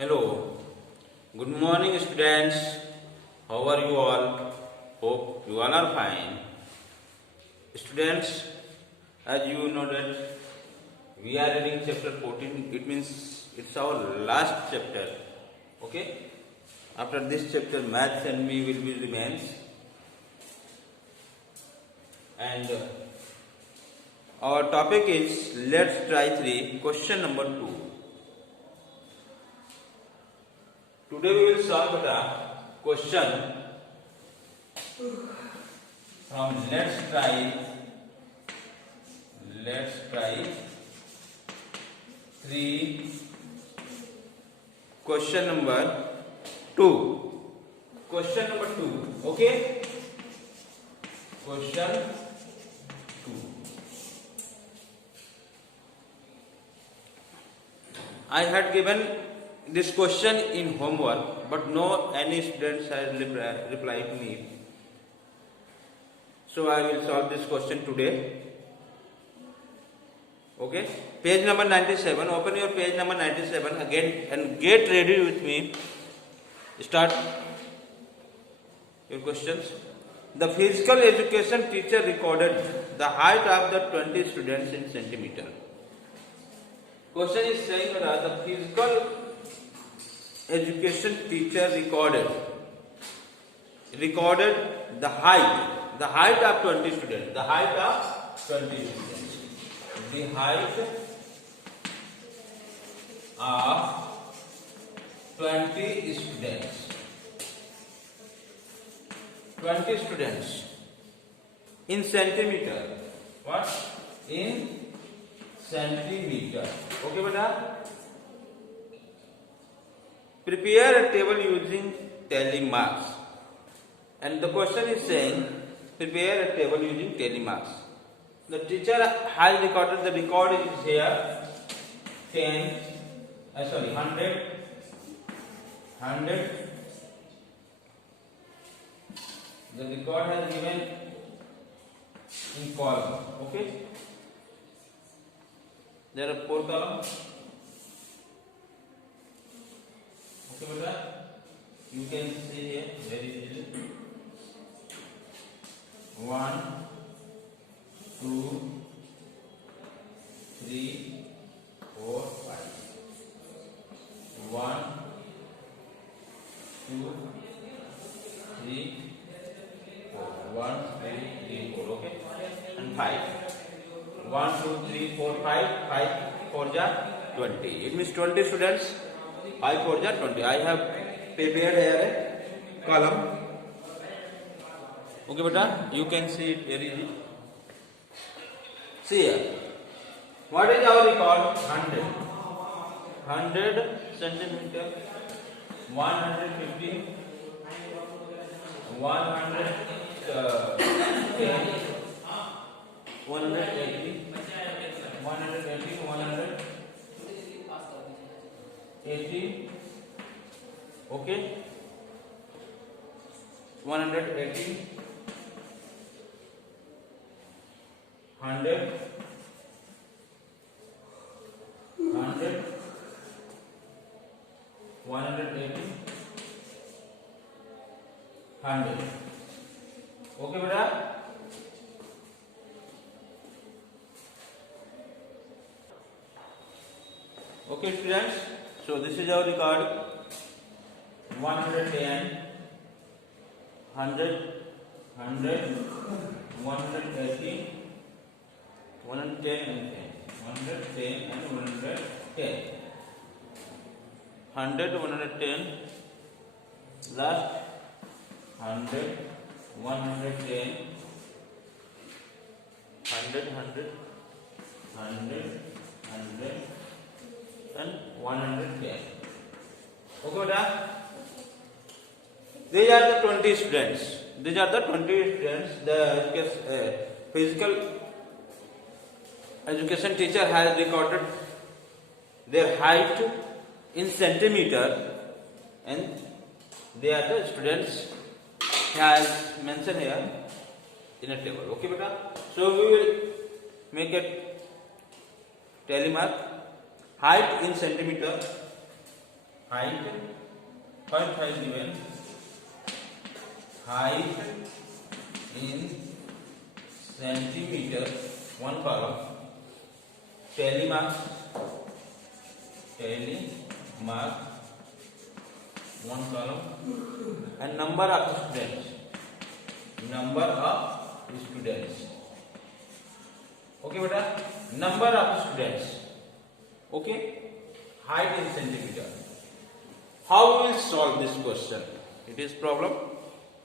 Hello, good morning students. How are you all? Hope you all are fine. Students, as you know that we are reading chapter 14, it means it's our last chapter. Okay? After this chapter, maths and me will be remains. And our topic is let's try 3, question number 2. Today we will solve the question from let's try 3, question number 2. Question number 2. Okay? Question 2. I had given this question in homework, but no any students has replied to me. So I will solve this question today. Okay, page number 97. Open your page number 97 again and get ready with me. Start your questions. The physical education teacher recorded the height of the 20 students in centimeter. Question is saying that the physical education teacher recorded the height of 20 students. The height of 20 students. The height of 20 students. 20 students in centimeter. What? In centimeter. Okay, beta? Prepare a table using tally marks. And the question is saying, prepare a table using tally marks. The teacher has recorded, the record is here, 100. The record has given in column. Okay? There are 4 columns. Okay, beta? You can see here very easily. 1, 2, 3, 4, 5. 1, 2, 3, 4. 1, 2, 3, 4. Okay, and 5. 1, 2, 3, 4, 5. 5 4 20. It means 20 students. 5 4 20. I have prepared here a column. Okay, beta, you can see it very easy. See here. What is our record? 100. 100 centimeter. 150. 110. 180. 180. Okay. 180. 100. 180. 100. Okay, beta? Okay, students. So this is our record. 110, 100, 100, 180, 110 and 10. 110 and 110. 100, 110. Last 100, 110. 100, 100, 100, 100 and 110. Okay, beta? These are the 20 students. These are the 20 students. The physical education teacher has recorded their height in centimeter, and they are the students has mentioned here in a table. Okay, beta? So we will make a tally mark. Height in centimeter. height. First has given height in centimeter, one column. Tally marks, one column, and number of students. Okay, beta. Number of students. Okay. Height in centimeter. How we will solve this question? It is problem.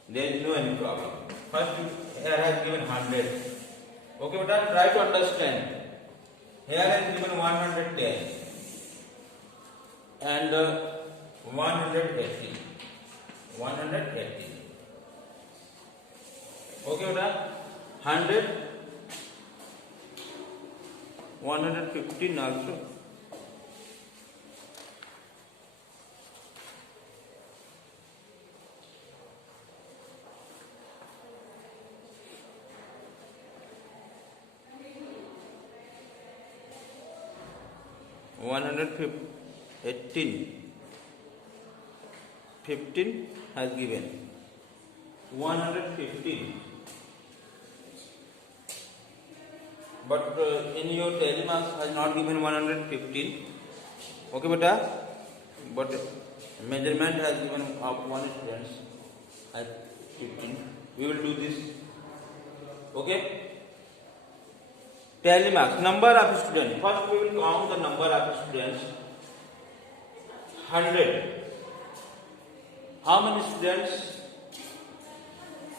There is no any problem. First, here has given 100. Okay, beta. Try to understand. Here has given 110 and 180. Okay, beta. 100, 115 also. Fifteen has given 115, but in your tally marks has not given 115. Okay, beta, but measurement has given of one students at 15. We will do this. Okay. Tally marks, number of students. First we will count the number of students. 100. How many students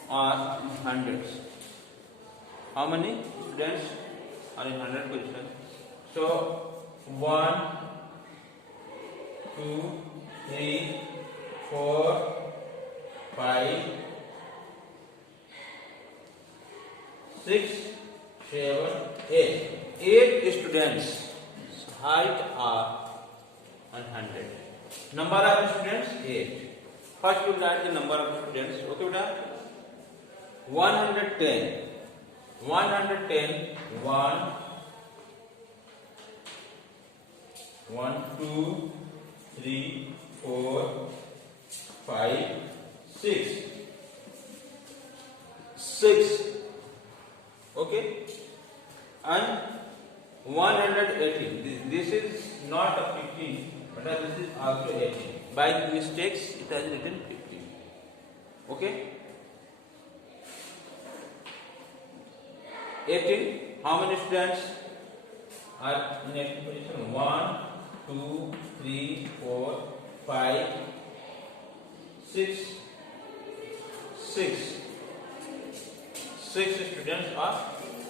are in hundreds? How many students are in 100%? So 1, 2, 3, 4, 5, 6, 7, 8. 8 students. Height are 100. Number of students 8. First we write the number of students. Okay, beta. 110. 110. 1, 2, 3, 4, 5, 6. 6. Okay. And 118. This is not a 15, but this is also 18. By mistakes, it has written 15. Okay. 18. How many students are in 18 position? 1, 2, 3, 4, 5, 6. 6. 6 students are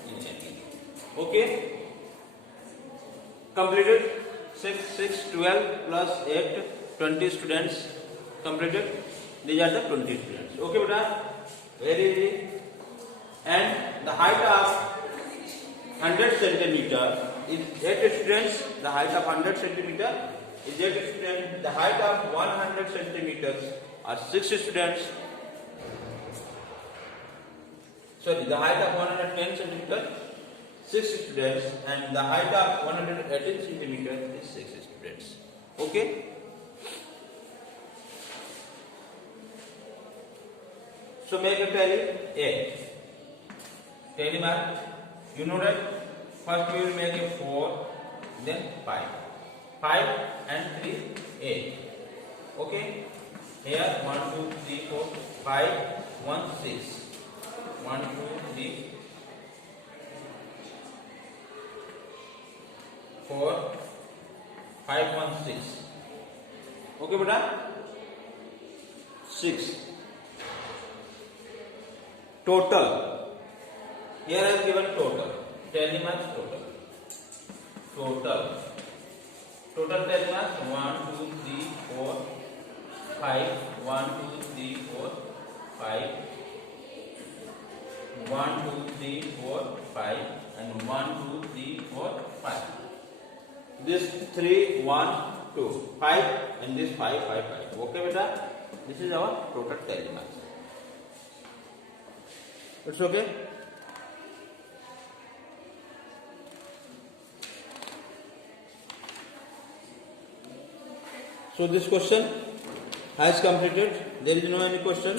in 18. Okay. Completed. 6, 12 plus 8, 20 students completed. These are the 20 students. Okay, beta. Very easy. And the height of 100 centimeter is 8 students. The height of 100 centimeter is 8 students. The height of 100 centimeters are 6 students. Sorry, the height of 110 centimeter 6 students, and the height of 118 centimeters is 6 students. Okay. So make a tally 8. Tally mark. You know that. First we will make a 4, then 5. 5 and 3, 8. Okay. Here 1, 2, 3, 4, 5, 1, 6. 1, 2, 3, 4, 5, 1, 6. Okay, beta. 6. Total. Here I have given total. Tally marks total. Total tally marks 1, 2, 3, 4, 5. 1, 2, 3, 4, 5. 1, 2, 3, 4, 5. And 1, 2, 3, 4, 5. This 3, 1, 2, 5, and this 5, 5, 5. Okay, beta. This is our total tally marks. It's okay. So this question has completed. There is no any question.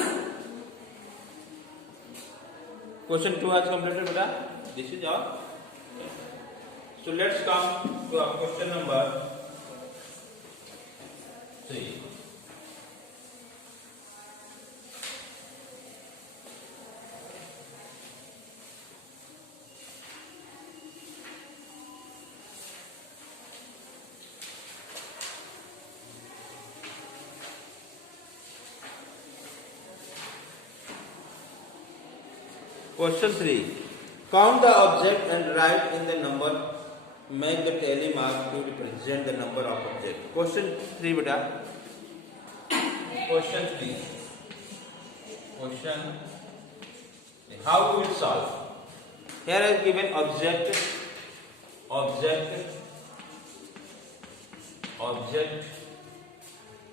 Question 2 has completed, beta. This is all. So let's come to our question number 3. Question 3. Count the object and write in the number. Make the tally mark to represent the number of objects. Question 3, beta. Question 3. Question. How we will solve? Here is given object,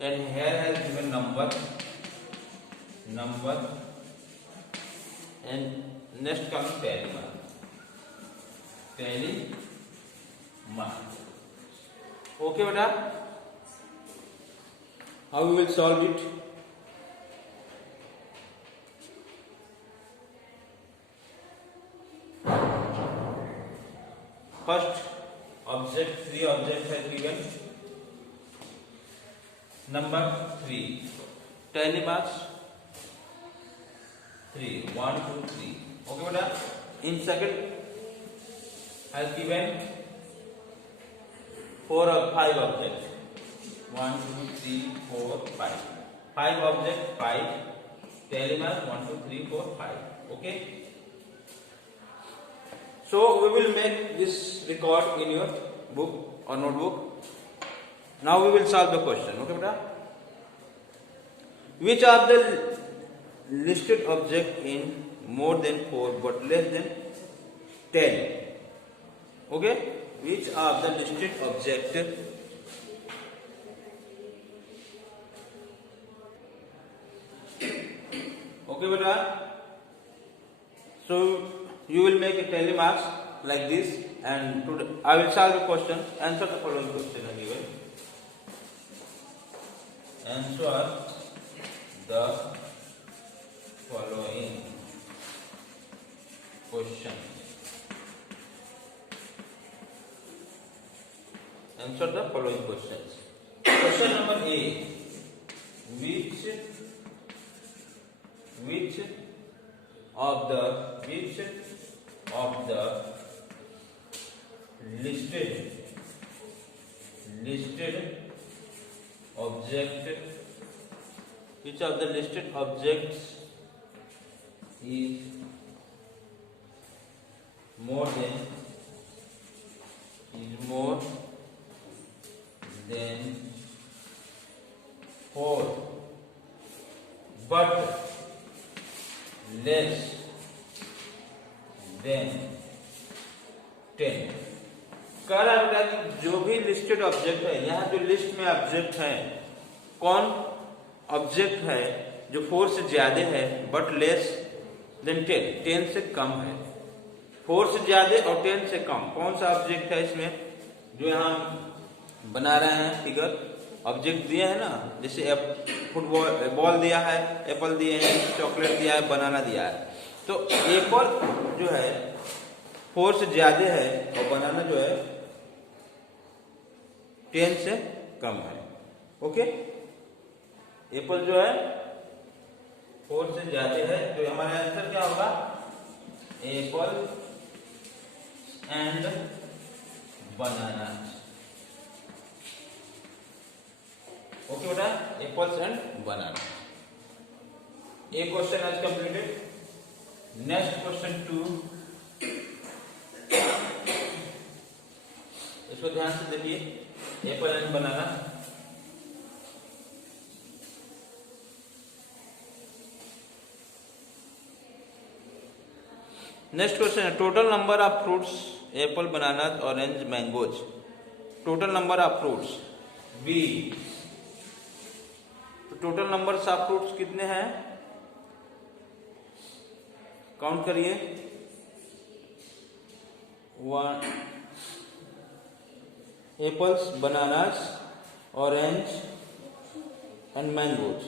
and here has given number, and next comes tally mark. Okay, beta. How we will solve it? First object, 3 objects are given. Number 3. Tally marks 3. 1, 2, 3. Okay, beta. In second has given 4 or 5 objects. 1, 2, 3, 4, 5. 5 objects, 5. Tally mark 1, 2, 3, 4, 5. Okay. So we will make this record in your book or notebook. Now we will solve the question. Okay, beta. Which are the listed object in more than 4 but less than 10? Okay. Which are the listed object okay, beta. So you will make a tally marks like this, and today I will solve the question. Answer the following question given. Answer the following question. Answer the following questions. Question number A. Which of the listed objects is more than 4 but less than 10? कह रहा बेटा कि जो भी listed object है, यहाँ जो list में ऑब्जेक्ट है, कौन ऑब्जेक्ट है जो 4 से ज्यादा है बट लेस देन 10 से कम है. 4 से ज्यादा और 10 से कम कौन सा ऑब्जेक्ट है इसमें? जो यहाँ बना रहे हैं फिगर, ऑब्जेक्ट दिए हैं ना, जैसे फुटबॉल बॉल दिया है, एप्पल दिए हैं, चॉकलेट दिया है, बनाना दिया है. तो एप्पल जो है 4 से ज्यादा है और बनाना जो है 10 से कम है. ओके. एप्पल जो है 4 से ज्यादा है, तो हमारा आंसर क्या होगा? Apple and banana. ओके बेटा, apples and banana. A question आज कंप्लीटेड. Next question 2. इसको ध्यान से देखिए. Apple and banana. Next question है total number of fruits apple, banana, orange, mangoes. Total number of fruits B. तो टोटल नंबर ऑफ फ्रूट्स कितने हैं? काउंट करिए. 1 apples, bananas, orange, and mangoes.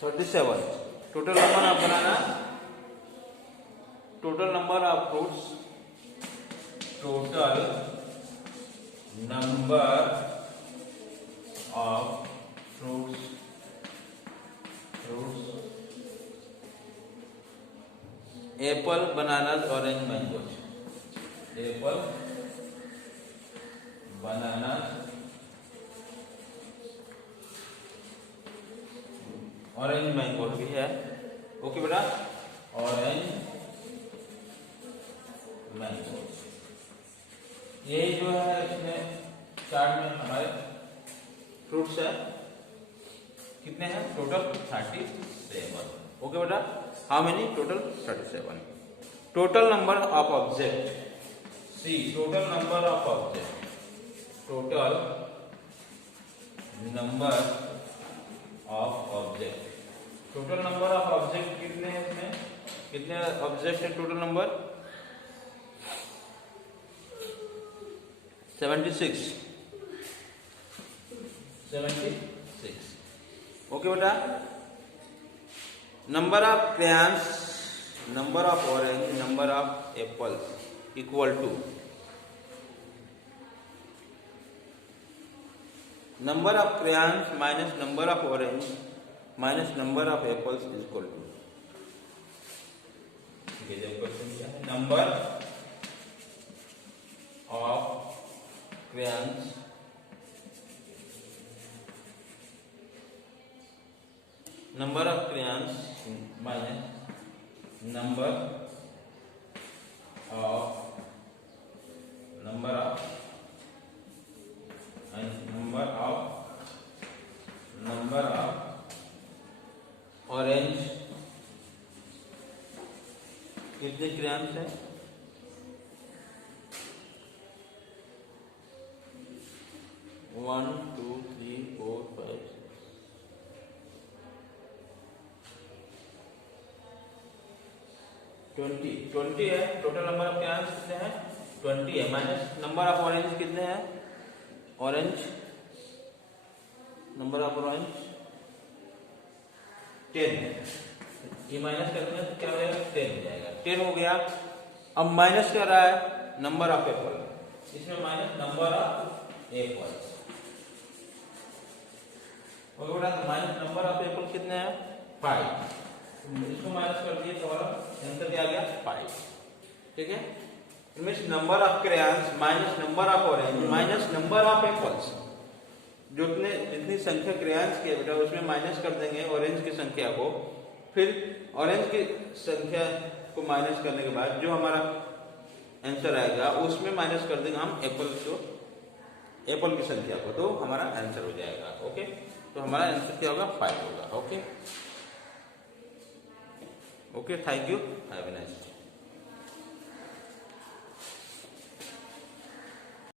(37) Total number of bananas, total number of fruits, total number of fruits, apple, bananas, orange, mangoes. Apple, bananas, orange mango भी है. Okay बेटा, orange mango. ये जो है इसमें चार्ट में हमारे फ्रूट्स है. कितने हैं टोटल? 37. ओके बेटा, how many? Total 37. Total number of object. See, total number of object. Total number of object. Total number of object कितने हैं इसमें? कितने ऑब्जेक्ट है टोटल नंबर? 76. ओके बेटा. Number of crayons, number of orange, number of apples equal to number of crayons minus number of orange minus number of apples is equal to. ये जब question क्या है, number of crayons minus number of orange. कितने crayons हैं? 1 2 3 4 5 6 20 है. Total number of crayons कितने हैं? 20 है. माइनस नंबर ऑफ ऑरेंज कितने हैं? Orange, number of orange 10. ये माइनस करते हैं तो क्या हो जाएगा? 10 हो जाएगा. 10 हो गया. अब माइनस कर रहा है नंबर ऑफ एप्पल. इसमें माइनस नंबर ऑफ एप्पल्स. और बेटा माइनस नंबर ऑफ एप्पल कितने हैं? 5. इसको माइनस कर दिए तो हमारा आंसर क्या आ गया? 5. ठीक है. Means number of crayons minus number of orange minus number of apples. जितनी संख्या क्रेयॉन्स की है बेटा उसमें माइनस कर देंगे ऑरेंज की संख्या को. फिर ऑरेंज की संख्या को माइनस करने के बाद जो हमारा आंसर आएगा उसमें माइनस कर देंगे हम एप्पल की संख्या को, तो हमारा आंसर हो जाएगा. ओके, तो हमारा आंसर क्या होगा? 5 होगा. Okay, thank you. Have a nice day.